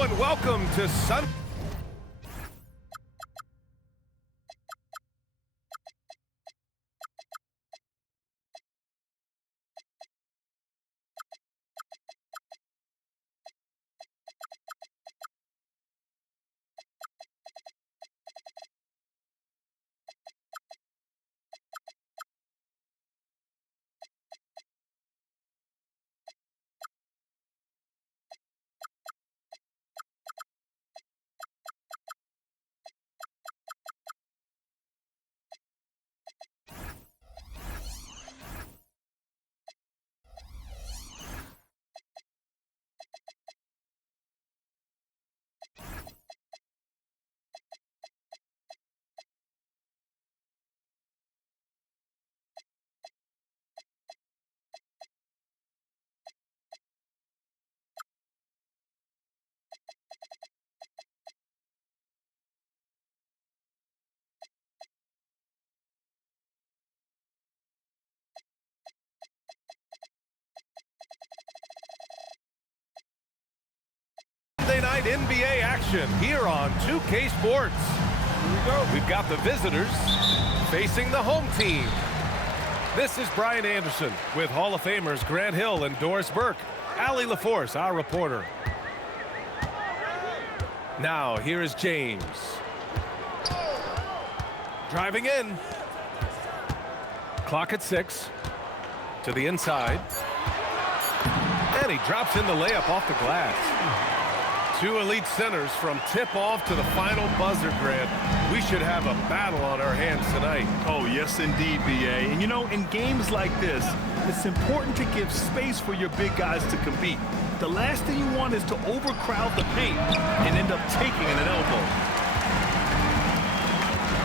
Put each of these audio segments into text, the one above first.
Hello and welcome to Sun. Monday night NBA action here on 2K Sports. Here we go. We've got the visitors facing the home team. This is Brian Anderson with Hall of Famers Grant Hill and Doris Burke. Allie LaForce, our reporter. Now, here is James. Driving in. Clock at 6. To the inside. And he drops in the layup off the glass. Two elite centers from tip-off to the final buzzer, Grant. We should have a battle on our hands tonight. Oh, yes, indeed, B.A. And, you know, in games like this, it's important to give space for your big guys to compete. The last thing you want is to overcrowd the paint and end up taking an elbow.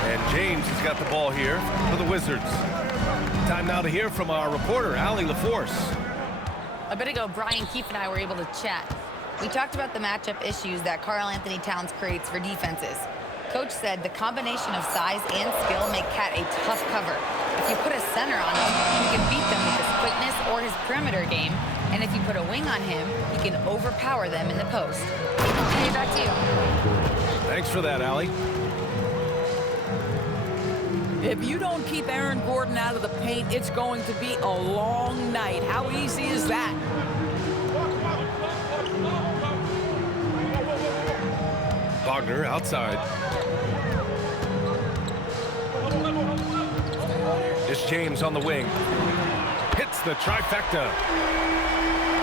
And James has got the ball here for the Wizards. Time now to hear from our reporter, Allie LaForce. A bit ago, Brian Keefe and I were able to chat. We talked about the matchup issues that Karl-Anthony Towns creates for defenses. Coach said the combination of size and skill make Cat a tough cover. If you put a center on him, he can beat them with his quickness or his perimeter game. And if you put a wing on him, he can overpower them in the post. Okay, back to you. Thanks for that, Allie. If you don't keep Aaron Gordon out of the paint, it's going to be a long night. How easy is that? Wagner outside. It's James on the wing. Hits the trifecta.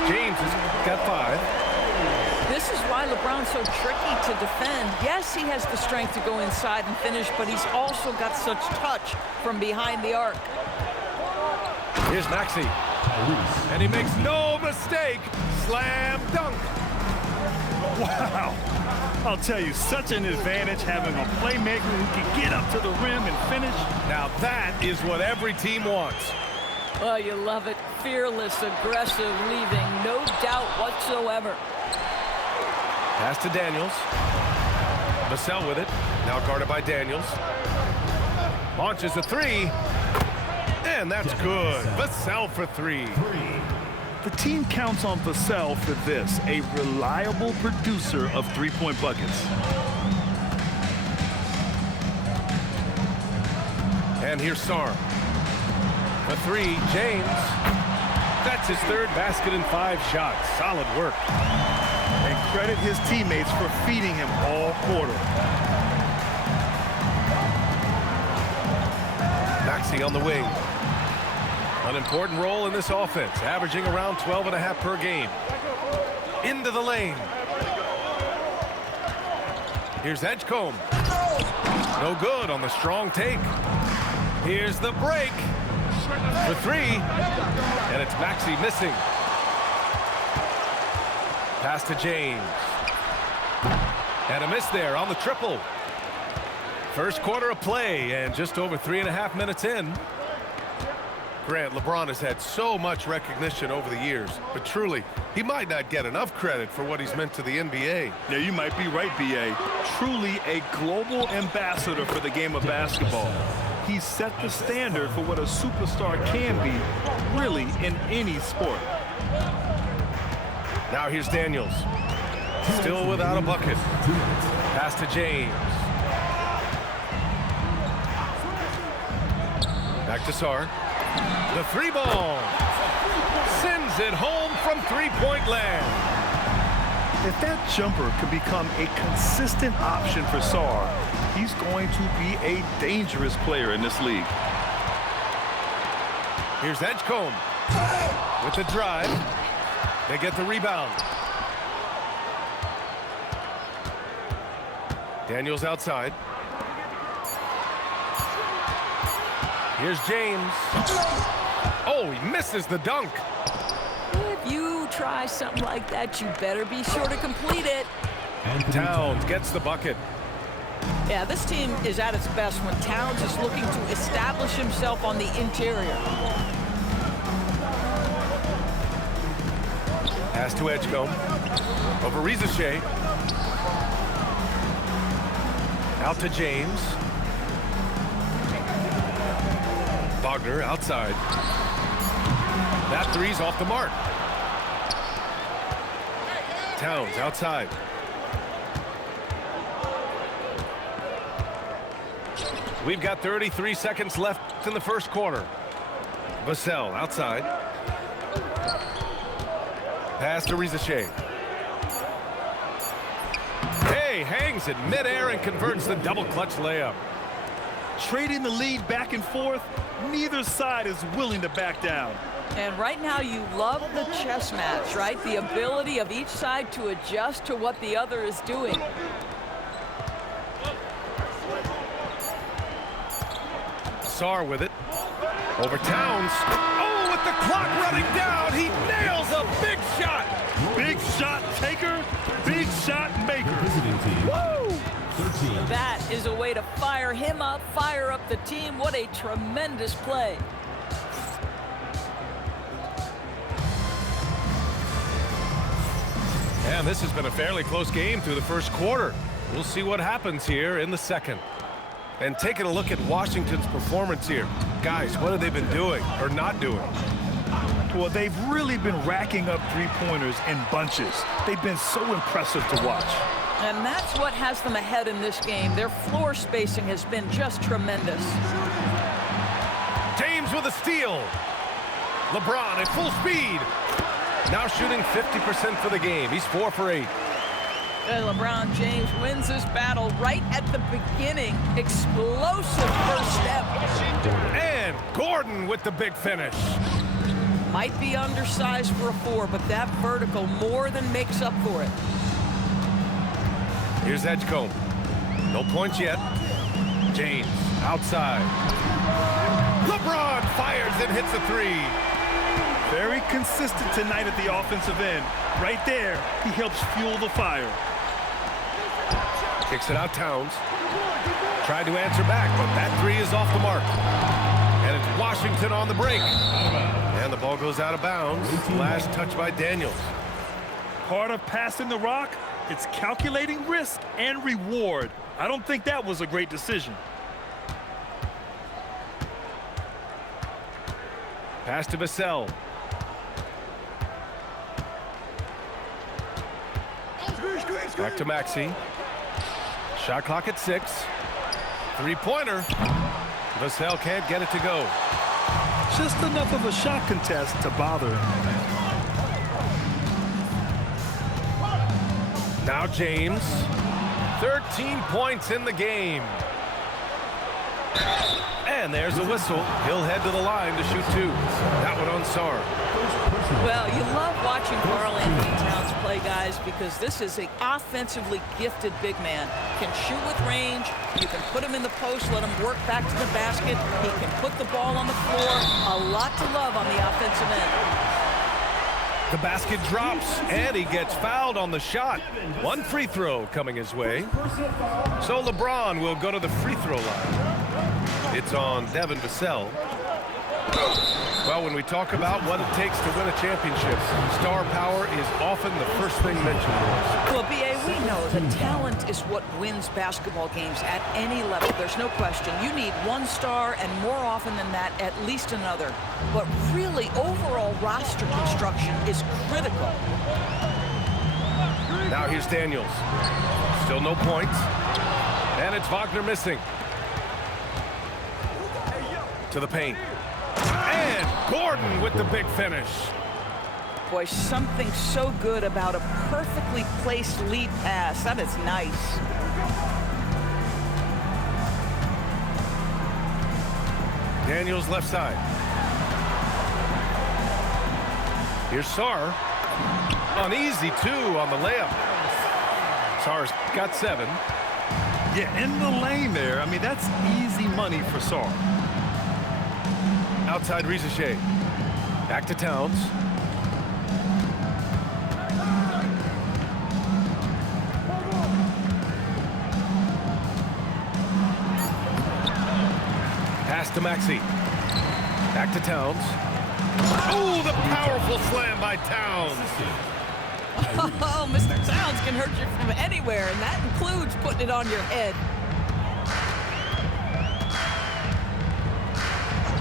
James has got 5. This is why LeBron's so tricky to defend. Yes, he has the strength to go inside and finish, but he's also got such touch from behind the arc. Here's Maxey. And he makes no mistake. Slam dunk. Wow. I'll tell you, such an advantage having a playmaker who can get up to the rim and finish. Now that is what every team wants. Oh, you love it. Fearless, aggressive, leaving no doubt whatsoever. Pass to Daniels. Vassell with it. Now guarded by Daniels. Launches a 3. And that's good. Vassell for 3. The team counts on Vassell for this, a reliable producer of three-point buckets. And here's Sarm. The 3, James. That's his 3rd basket in 5 shots. Solid work. And credit his teammates for feeding him all quarter. Maxey on the wing. An important role in this offense, averaging around 12.5 per game. Into the lane. Here's Edgecombe. No good on the strong take. Here's the break for 3. And it's Maxey missing. Pass to James. And a miss there on the triple. First quarter of play and just over 3.5 minutes in. Grant, LeBron has had so much recognition over the years, but truly, he might not get enough credit for what he's meant to the NBA. Yeah, you might be right, B.A. Truly a global ambassador for the game of basketball. He set the standard for what a superstar can be, really, in any sport. Now here's Daniels. Still without a bucket. Pass to James. Back to Sarr. The three ball. Sends it home from three-point land. If that jumper can become a consistent option for Sarr, he's going to be a dangerous player in this league. Here's Edgecombe with the drive. They get the rebound. Daniels outside. Here's James. Oh, he misses the dunk. If you try something like that, you better be sure to complete it. Towns gets the bucket. Yeah, this team is at its best when Towns is looking to establish himself on the interior. Pass to Edgecombe. Over Rizachet. Out to James. Wagner outside. That three's off the mark. Towns outside. We've got 33 seconds left in the first quarter. Vassell outside. Pass to Rizachet. Hey, hangs in midair and converts the double clutch layup. Trading the lead back and forth, neither side is willing to back down. And right now you love the chess match, right? The ability of each side to adjust to what the other is doing. Sarr with it. Over Towns. Oh, with the clock running down, he nails a big shot. Big shot taker, big shot maker. Woo! That is a way to fire him up, fire up the team. What a tremendous play. And this has been a fairly close game through the first quarter. We'll see what happens here in the second. And taking a look at Washington's performance here. Guys, what have they been doing or not doing? Well, they've really been racking up three-pointers in bunches. They've been so impressive to watch. And that's what has them ahead in this game. Their floor spacing has been just tremendous. James with a steal. LeBron at full speed. Now shooting 50% for the game. He's 4 for 8. And LeBron James wins this battle right at the beginning. Explosive first step. And Gordon with the big finish. Might be undersized for a 4, but that vertical more than makes up for it. Here's Edgecombe. No points yet. James outside. LeBron fires and hits a 3. Very consistent tonight at the offensive end. Right there, he helps fuel the fire. Kicks it out Towns. Tried to answer back, but that 3 is off the mark. And it's Washington on the break. And the ball goes out of bounds. Last touch by Daniels. Part of passing the rock, it's calculating risk and reward. I don't think that was a great decision. Pass to Vassell. Back to Maxey. Shot clock at 6. Three-pointer. Vassell can't get it to go. Just enough of a shot contest to bother him. Now James. 13 points in the game. And there's a whistle. He'll head to the line to shoot 2. That one on Sarr. Well, you love watching Karl-Anthony Towns play, guys, because this is an offensively gifted big man. Can shoot with range. You can put him in the post, let him work back to the basket. He can put the ball on the floor. A lot to love on the offensive end. The basket drops, and he gets fouled on the shot. One free throw coming his way. So LeBron will go to the free throw line. It's on Devin Vassell. Well, when we talk about what it takes to win a championship, star power is often the first thing mentioned. Well, B.A., we know that talent is what wins basketball games at any level. There's no question. You need one star, and more often than that, at least another. But really, overall roster construction is critical. Now here's Daniels. Still no points. And it's Wagner missing. To the paint. And Gordon with the big finish. Boy, something so good about a perfectly placed lead pass. That is nice. Daniels left side. Here's Sarr. Uneasy, too, on the layup. Sarr's got 7. Yeah, in the lane there. I mean, that's easy money for Sarr. Outside Rizachet. Back to Towns. Pass to Maxey. Back to Towns. Oh, the powerful slam by Towns. Oh, Mr. Towns can hurt you from anywhere, and that includes putting it on your head.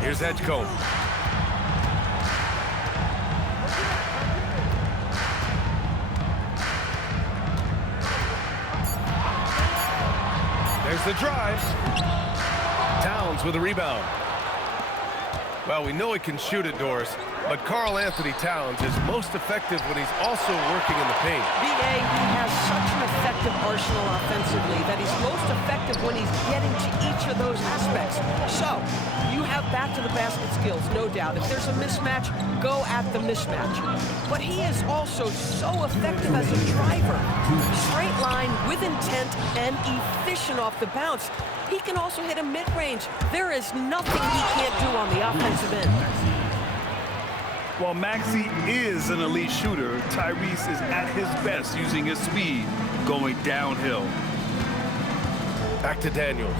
Here's Edgecombe. There's the drive. Towns with a rebound. Well, we know he can shoot it, Doris, but Karl-Anthony Towns is most effective when he's also working in the paint. B.A., he has such an effective arsenal offensively that he's most effective when he's getting to each of those aspects. So, you have back-to-the-basket skills, no doubt. If there's a mismatch, go at the mismatch. But he is also so effective as a driver. Straight line, with intent, and efficient off the bounce. He can also hit a mid-range. There is nothing he can't do on the offensive end. While Maxey is an elite shooter, Tyrese is at his best using his speed going downhill. Back to Daniels.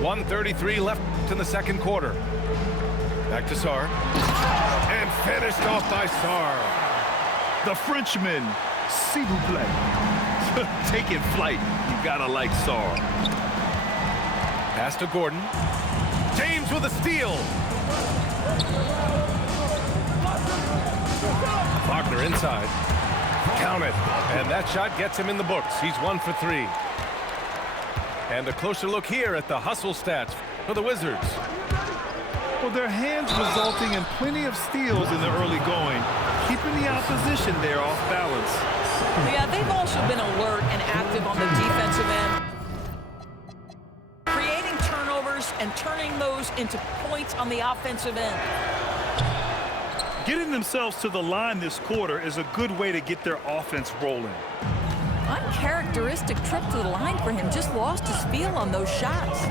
.133 left in the second quarter. Back to Sarr. And finished off by Sarr. The Frenchman, s'il vous plaît. Taking flight. You gotta like Sarr. Pass to Gordon. James with a steal. Wagner inside. Count it. And that shot gets him in the books. He's 1 for 3. And a closer look here at the hustle stats for the Wizards. Well, their hands resulting in plenty of steals in the early going, keeping the opposition there off balance. Yeah, they've also been alert and active on the defensive end, creating turnovers and turning those into points on the offensive end. Getting themselves to the line this quarter is a good way to get their offense rolling. Uncharacteristic trip to the line for him. Just lost his feel on those shots.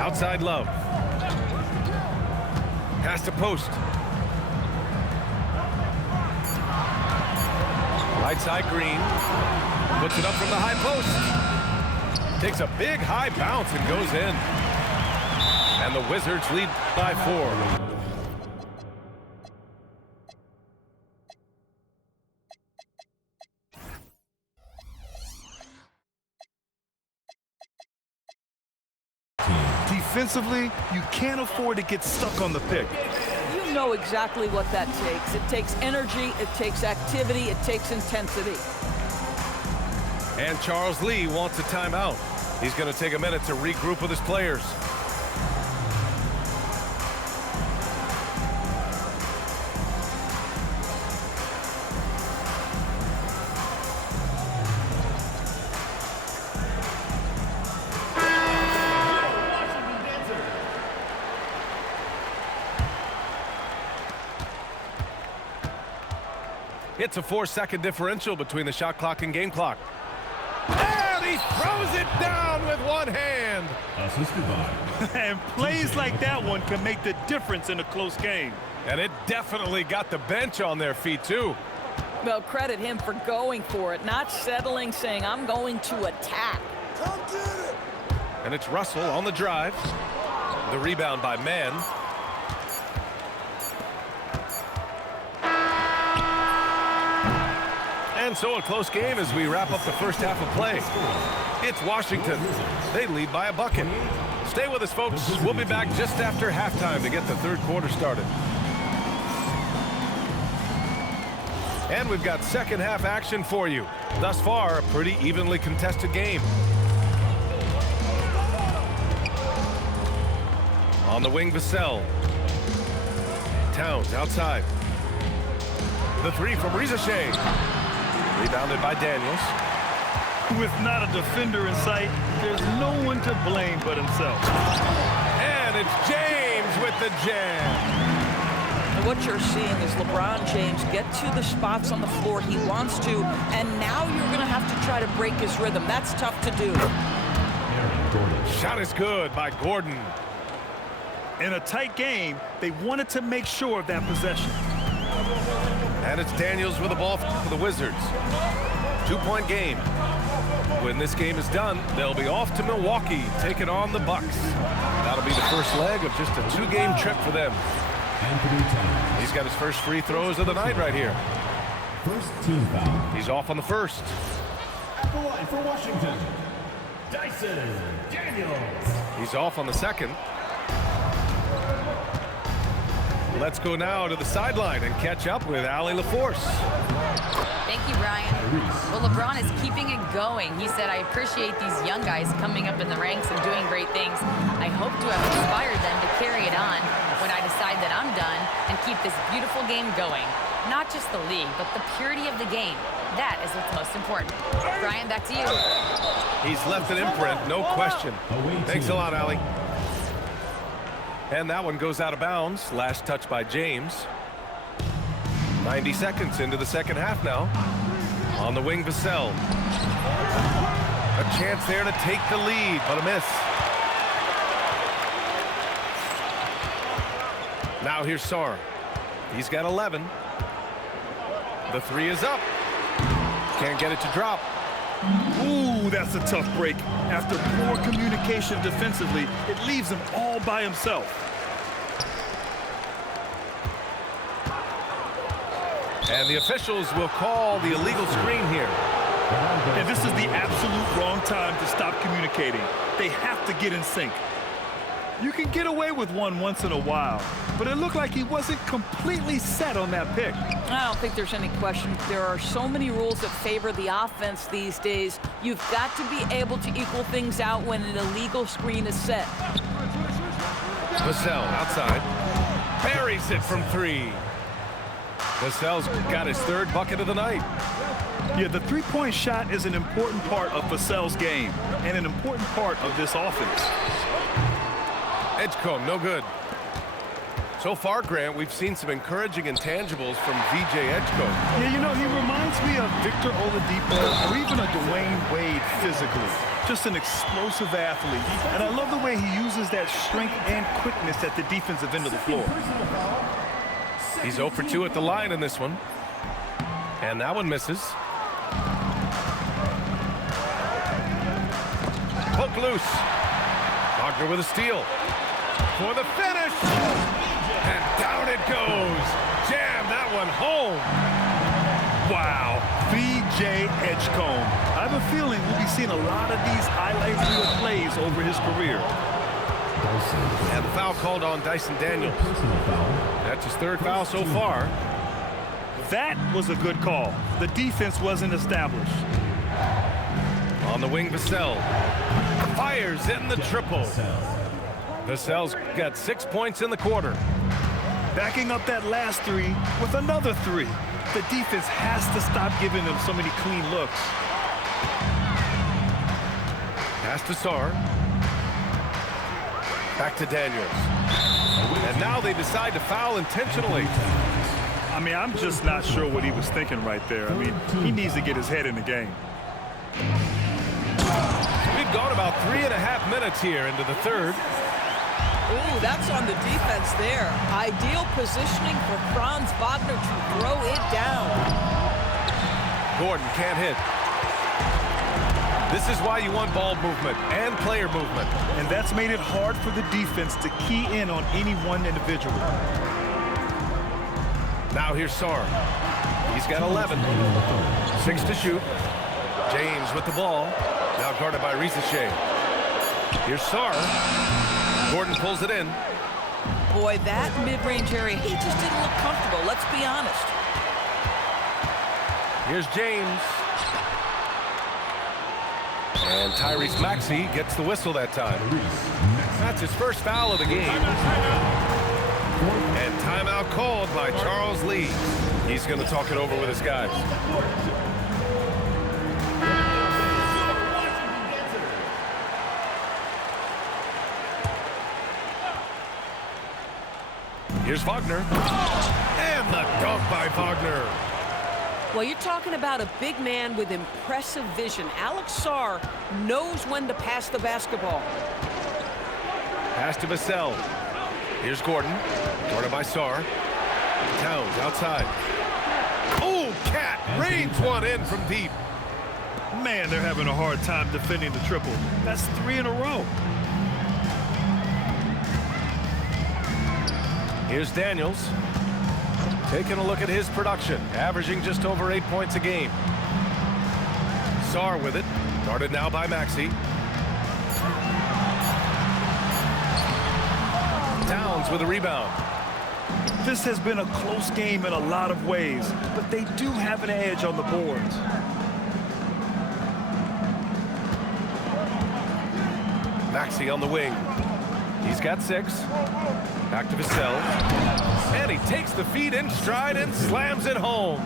Outside Love. Pass to Post. Right side Green. Puts it up from the high post. Takes a big high bounce and goes in. And the Wizards lead by 4. Defensively, you can't afford to get stuck on the pick. You know exactly what that takes. It takes energy, it takes activity, it takes intensity. And Charles Lee wants a timeout. He's going to take a minute to regroup with his players. It's a 4-second differential between the shot clock and game clock. And he throws it down with one hand. And plays like that one can make the difference in a close game. And it definitely got the bench on their feet, too. Well, credit him for going for it, not settling, saying, I'm going to attack. And it's Russell on the drive. The rebound by Mann. And so a close game as we wrap up the first half of play. It's Washington. They lead by a bucket. Stay with us, folks. We'll be back just after halftime to get the third quarter started. And we've got second half action for you. Thus far, a pretty evenly contested game. On the wing, Vassell. Towns outside. The three from Rizachet. Rebounded by Daniels. With not a defender in sight, there's no one to blame but himself. And it's James with the jam. And what you're seeing is LeBron James get to the spots on the floor he wants to, and now you're going to have to try to break his rhythm. That's tough to do. Shot is good by Gordon. In a tight game, they wanted to make sure of that possession. And it's Daniels with the ball for the Wizards. 2-point game. When this game is done, they'll be off to Milwaukee, taking on the Bucks. That'll be the first leg of just a 2-game trip for them. He's got his first free throws of the night right here. First team foul. He's off on the first. At the line for Washington, Dyson Daniels. He's off on the second. Let's go now to the sideline and catch up with Allie LaForce. Thank you, Brian. Well, LeBron is keeping it going. He said, I appreciate these young guys coming up in the ranks and doing great things. I hope to have inspired them to carry it on when I decide that I'm done and keep this beautiful game going. Not just the league, but the purity of the game. That is what's most important. Brian, back to you. He's left an imprint, no question. Thanks a lot, Allie. And that one goes out of bounds. Last touch by James. 90 seconds into the second half now. On the wing, Vassell. A chance there to take the lead, but a miss. Now here's Sarr. He's got 11. The three is up. Can't get it to drop. Ooh, that's a tough break. After poor communication defensively, it leaves him all by himself. And the officials will call the illegal screen here. And this is the absolute wrong time to stop communicating. They have to get in sync. You can get away with one once in a while, but it looked like he wasn't completely set on that pick. I don't think there's any question. There are so many rules that favor the offense these days. You've got to be able to equal things out when an illegal screen is set. Vassell outside. Buries it from three. Vassell's got his third bucket of the night. Yeah, the three-point shot is an important part of Vassell's game and an important part of this offense. Edgecombe, no good. So far, Grant, we've seen some encouraging intangibles from VJ Edgecombe. Yeah, you know, he reminds me of Victor Oladipo or even a Dwayne Wade physically. Just an explosive athlete. And I love the way he uses that strength and quickness at the defensive end of the floor. He's 0 for 2 at the line in this one. And that one misses. Poke loose. Wagner with a steal. For the finish. And down it goes. Jam that one home. Wow. VJ Edgecombe. I have a feeling we'll be seeing a lot of these highlight reel plays over his career. And the foul called on Dyson Daniels. That's his third foul so far. That was a good call. The defense wasn't established. On the wing, Vassell. Fires in the triple. Vassell's got 6 points in the quarter. Backing up that last three with another three. The defense has to stop giving them so many clean looks. Pass to Sarr. Back to Daniels. And now they decide to foul intentionally. I mean, I'm just not sure what he was thinking right there. I mean, he needs to get his head in the game. We've gone about 3.5 minutes here into the third. Ooh, that's on the defense there. Ideal positioning for Franz Wagner to throw it down. Gordon can't hit. This is why you want ball movement and player movement. And that's made it hard for the defense to key in on any one individual. Now here's Sarr. He's got 11. 6 to shoot. James with the ball. Now guarded by Rizachet. Here's Sarr. Gordon pulls it in. Boy, that mid-range area, he just didn't look comfortable. Let's be honest. Here's James. And Tyrese Maxey gets the whistle that time. That's his first foul of the game. And timeout called by Charles Lee. He's going to talk it over with his guys. Here's Wagner. And the dunk by Wagner. Well, you're talking about a big man with impressive vision. Alex Sarr knows when to pass the basketball. Pass to Vassell. Here's Gordon. Guarded by Sarr. Towns outside. Oh, Cat rains one in from deep. Man, they're having a hard time defending the triple. That's 3 in a row. Here's Daniels. Taking a look at his production, averaging just over 8 points a game. Sarr with it, guarded now by Maxey. Towns with a rebound. This has been a close game in a lot of ways, but they do have an edge on the boards. Maxey on the wing. He's got 6. Back to Vassell. And he takes the feed in stride and slams it home.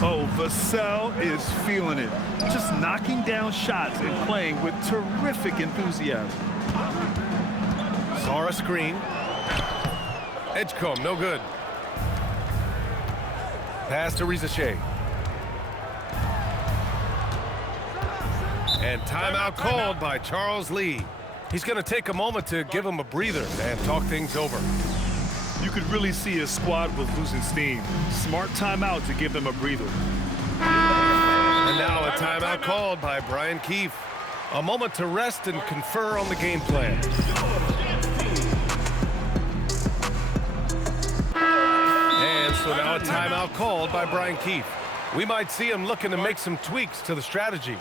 Oh, Vassell is feeling it. Just knocking down shots and playing with terrific enthusiasm. Sarr a screen. Edgecombe, no good. Pass to Rizachet. And timeout called by Charles Lee. He's going to take a moment to give him a breather and talk things over. You could really see his squad was losing steam. Smart timeout to give them a breather. And now a timeout called by Brian Keefe. A moment to rest and confer on the game plan. And so now a timeout called by Brian Keefe. We might see him looking to make some tweaks to the strategy.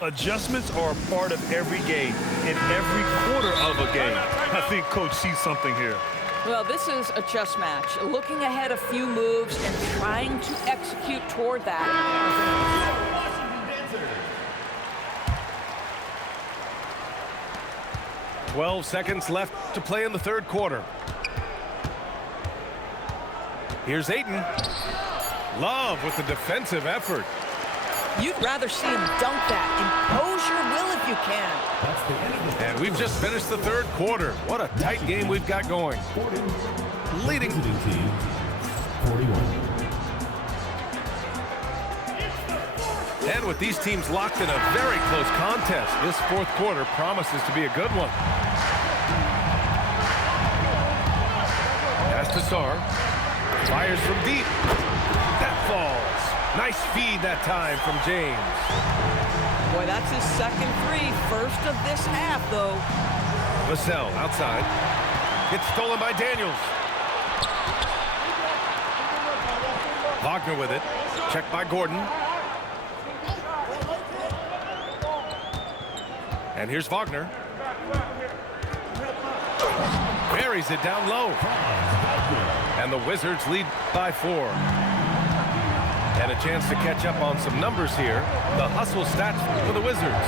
Adjustments are a part of every game, in every quarter of a game. I think Coach sees something here. Well, this is a chess match. Looking ahead a few moves and trying to execute toward that. 12 seconds left to play in the third quarter. Here's Ayton. Love with the defensive effort. You'd rather see him dunk that. Impose your will if you can. And we've just finished the third quarter. What a tight game we've got going. Leading. Team 41. And with these teams locked in a very close contest, this fourth quarter promises to be a good one. Pass to Sarr. Fires from deep. That falls. Nice feed that time from James. Boy, that's his second 3. First of this half, though. Vassell outside. It's stolen by Daniels. Wagner with it. Checked by Gordon. And here's Wagner. Buries it down low. And the Wizards lead by 4. And a chance to catch up on some numbers here. The hustle stats for the Wizards.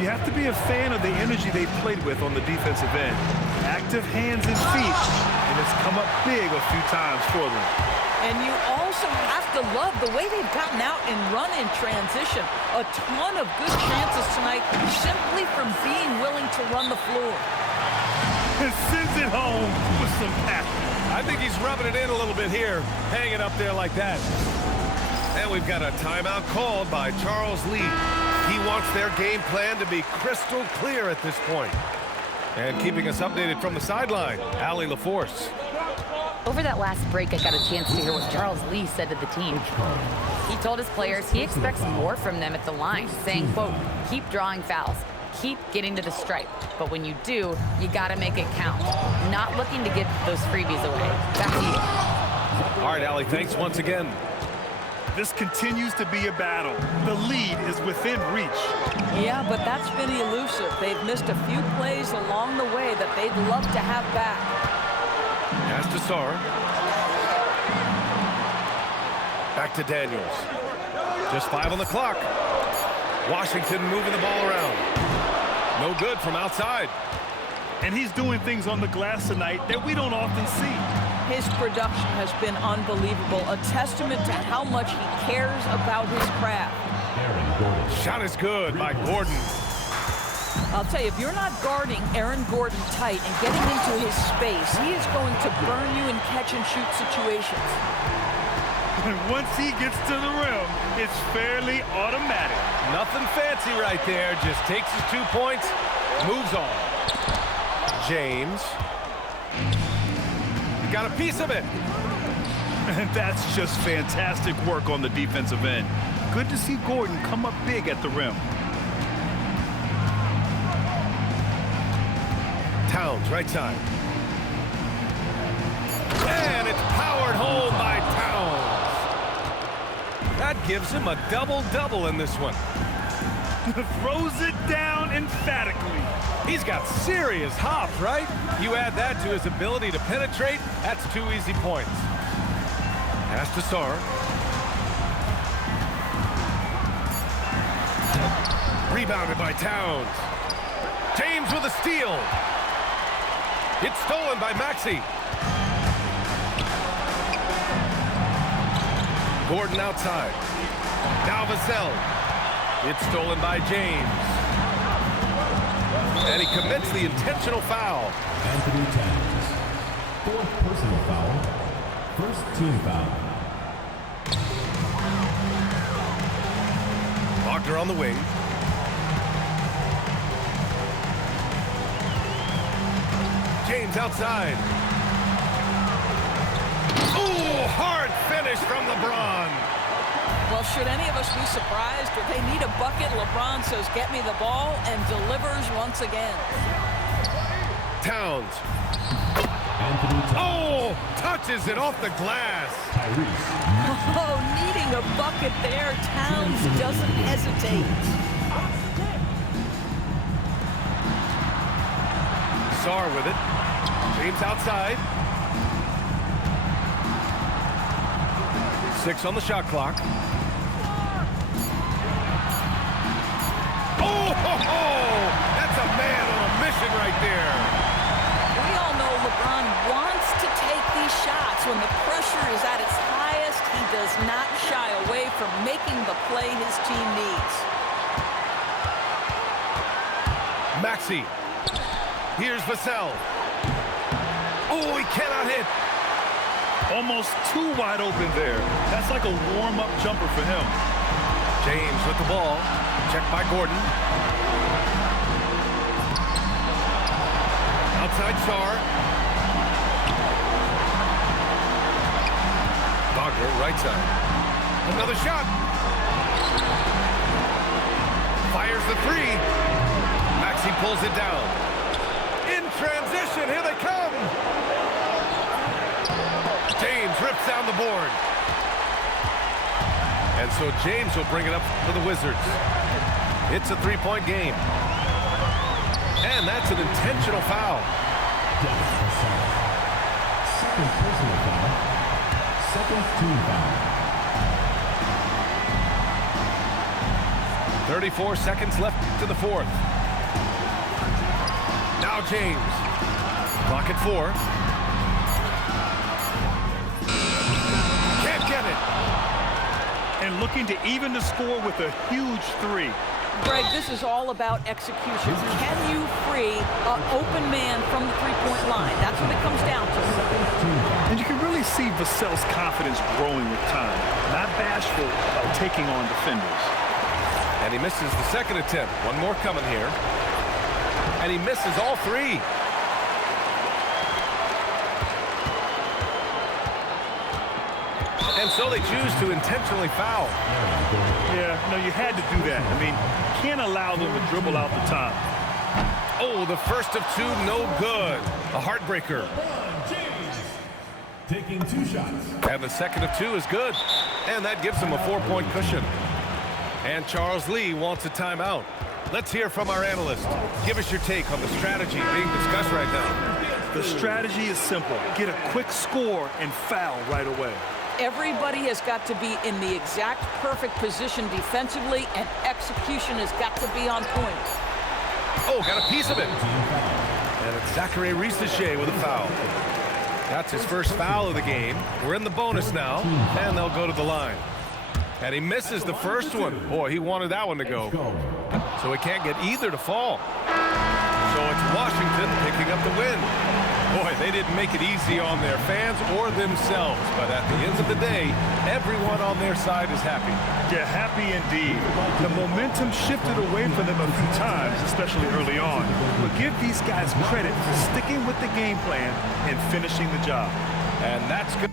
You have to be a fan of the energy they've played with on the defensive end. Active hands and feet, and it's come up big a few times for them. And you also have to love the way they've gotten out and run in transition. A ton of good chances tonight simply from being willing to run the floor. And sends it home with some passion. I think he's rubbing it in a little bit here, hanging up there like that. And we've got a timeout called by Charles Lee. He wants their game plan to be crystal clear at this point. And keeping us updated from the sideline, Allie LaForce. Over that last break, I got a chance to hear what Charles Lee said to the team. He told his players he expects more from them at the line, saying, quote, keep drawing fouls, keep getting to the stripe. But when you do, you got to make it count. Not looking to give those freebies away. Back to you. All right, Allie, thanks once again. This continues to be a battle. The lead is within reach. Yeah, but that's been elusive. They've missed a few plays along the way that they'd love to have back. Pass to Sarr. Back to Daniels. Just 5 on the clock. Washington moving the ball around. No good from outside. And he's doing things on the glass tonight that we don't often see. His production has been unbelievable, a testament to how much he cares about his craft. Aaron Gordon. Shot is good by Gordon. I'll tell you, if you're not guarding Aaron Gordon tight and getting into his space, he is going to burn you in catch-and-shoot situations. And once he gets to the rim, it's fairly automatic. Nothing fancy right there. Just takes his 2 points, moves on. James. He got a piece of it. And that's just fantastic work on the defensive end. Good to see Gordon come up big at the rim. Towns, right side. And it's powered home by Towns. That gives him a double-double in this one. Throws it down emphatically. He's got serious hops, right? You add that to his ability to penetrate, that's 2 easy points. Pass to Sarr. Rebounded by Towns. James with a steal. It's stolen by Maxey. Gordon outside. Now Vassell. It's stolen by James. And he commits the intentional foul. Anthony Towns. 4th personal foul. 1st team foul. Wagner on the wing. James outside. Ooh, hard finish from LeBron. Well, should any of us be surprised if they need a bucket? LeBron says, get me the ball, and delivers once again. Towns. Anthony Towns. Oh, touches it off the glass. Tyrese. Oh, needing a bucket there. Towns doesn't hesitate. Sarr with it. James outside. 6 on the shot clock. Oh, ho, ho! That's a man on a mission right there. We all know LeBron wants to take these shots. When the pressure is at its highest, he does not shy away from making the play his team needs. Maxey. Here's Vassell. Oh, he cannot hit. Almost too wide open there. That's like a warm-up jumper for him. James with the ball. Checked by Gordon. Outside Sarr. Wagner, right side. Another shot. Fires the 3. Maxey pulls it down. In transition, here they come. James rips down the board. And so James will bring it up for the Wizards. It's a 3-point game. And that's an intentional foul. Dennis Vassell. 2nd personal foul. 2nd team foul. 34 seconds left to the 4th. Now James. Clock at 4. Can't get it. And looking to even the score with a huge 3. Greg, this is all about execution. Can you free an open man from the three-point line? That's what it comes down to. And you can really see Vassell's confidence growing with time. Not bashful about taking on defenders. And he misses the 2nd attempt. One more coming here. And he misses all 3. And so they choose to intentionally foul. Yeah, no, you had to do that. I mean, you can't allow them to dribble out the top. Oh, the first of 2, no good. A heartbreaker. Taking 2 shots. And the 2nd of 2 is good. And that gives him a 4-point cushion. And Charles Lee wants a timeout. Let's hear from our analyst. Give us your take on the strategy being discussed right now. The strategy is simple. Get a quick score and foul right away. Everybody has got to be in the exact perfect position defensively, and execution has got to be on point. Oh, got a piece of it. And it's Zachary Risacher with a foul. That's his first foul of the game. We're in the bonus now, and they'll go to the line. And he misses the first one. Boy, he wanted that one to go. So he can't get either to fall. So it's Washington picking up the win. Boy, they didn't make it easy on their fans or themselves. But at the end of the day, everyone on their side is happy. Yeah, happy indeed. The momentum shifted away from them a few times, especially early on. But give these guys credit for sticking with the game plan and finishing the job. And that's good.